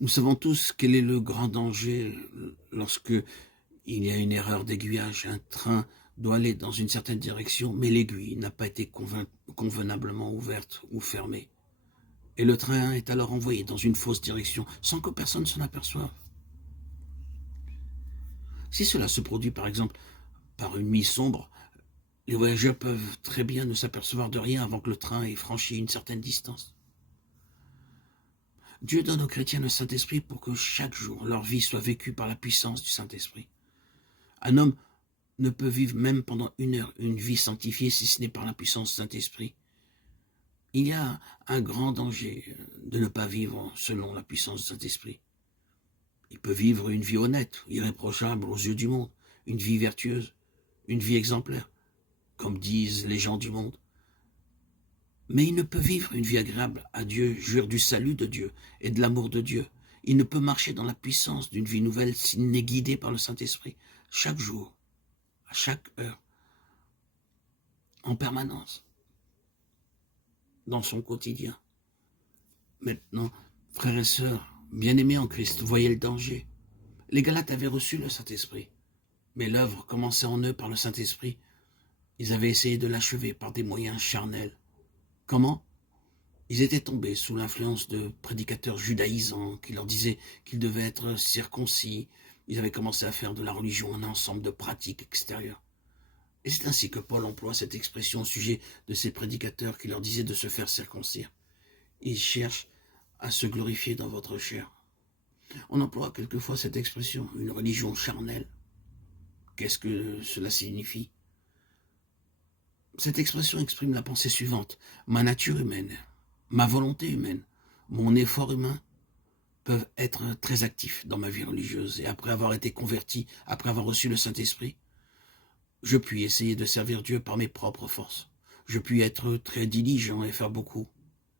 Nous savons tous quel est le grand danger lorsque il y a une erreur d'aiguillage. Un train doit aller dans une certaine direction, mais l'aiguille n'a pas été convenablement ouverte ou fermée. Et le train est alors envoyé dans une fausse direction, sans que personne s'en aperçoive. Si cela se produit par exemple par une nuit sombre, les voyageurs peuvent très bien ne s'apercevoir de rien avant que le train ait franchi une certaine distance. Dieu donne aux chrétiens le Saint-Esprit pour que chaque jour leur vie soit vécue par la puissance du Saint-Esprit. Un homme ne peut vivre même pendant 1 heure une vie sanctifiée si ce n'est par la puissance du Saint-Esprit. Il y a un grand danger de ne pas vivre selon la puissance du Saint-Esprit. Il peut vivre une vie honnête, irréprochable aux yeux du monde, une vie vertueuse, une vie exemplaire, comme disent les gens du monde. Mais il ne peut vivre une vie agréable à Dieu, jouir du salut de Dieu et de l'amour de Dieu. Il ne peut marcher dans la puissance d'une vie nouvelle s'il n'est guidé par le Saint-Esprit, chaque jour, à chaque heure, en permanence, dans son quotidien. Maintenant, frères et sœurs, bien-aimés en Christ, voyez le danger. Les Galates avaient reçu le Saint-Esprit, mais l'œuvre commençait en eux par le Saint-Esprit. Ils avaient essayé de l'achever par des moyens charnels. Comment ? Ils étaient tombés sous l'influence de prédicateurs judaïsants qui leur disaient qu'ils devaient être circoncis. Ils avaient commencé à faire de la religion un ensemble de pratiques extérieures. Et c'est ainsi que Paul emploie cette expression au sujet de ces prédicateurs qui leur disaient de se faire circoncire. Ils cherchent à se glorifier dans votre chair. On emploie quelquefois cette expression, une religion charnelle. Qu'est-ce que cela signifie ? Cette expression exprime la pensée suivante. Ma nature humaine, ma volonté humaine, mon effort humain peuvent être très actifs dans ma vie religieuse. Et après avoir été converti, après avoir reçu le Saint-Esprit, je puis essayer de servir Dieu par mes propres forces. Je puis être très diligent et faire beaucoup.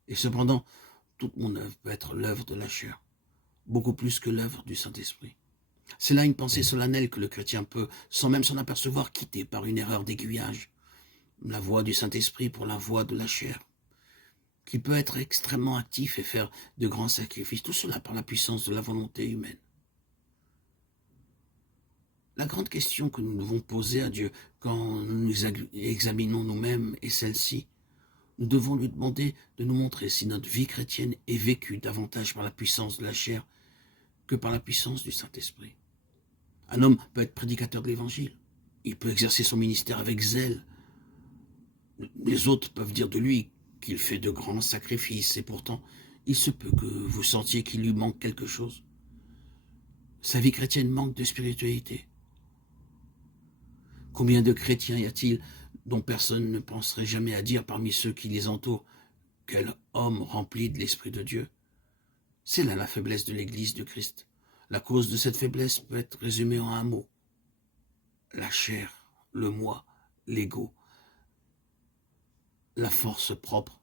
Et cependant, toute mon œuvre peut être l'œuvre de la chair, beaucoup plus que l'œuvre du Saint-Esprit. C'est là une pensée solennelle que le chrétien peut, sans même s'en apercevoir, quitter par une erreur d'aiguillage, la voie du Saint-Esprit pour la voie de la chair, qui peut être extrêmement actif et faire de grands sacrifices, tout cela par la puissance de la volonté humaine. La grande question que nous devons poser à Dieu quand nous examinons nous-mêmes est celle-ci. Nous devons lui demander de nous montrer si notre vie chrétienne est vécue davantage par la puissance de la chair que par la puissance du Saint-Esprit. Un homme peut être prédicateur de l'Évangile. Il peut exercer son ministère avec zèle. Les autres peuvent dire de lui qu'il fait de grands sacrifices et pourtant, il se peut que vous sentiez qu'il lui manque quelque chose. Sa vie chrétienne manque de spiritualité. Combien de chrétiens y a-t-il dont personne ne penserait jamais à dire parmi ceux qui les entourent « Quel homme rempli de l'Esprit de Dieu !» C'est là la faiblesse de l'Église de Christ. La cause de cette faiblesse peut être résumée en un mot. La chair, le moi, l'ego, la force propre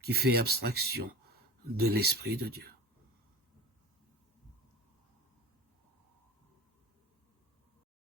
qui fait abstraction de l'Esprit de Dieu.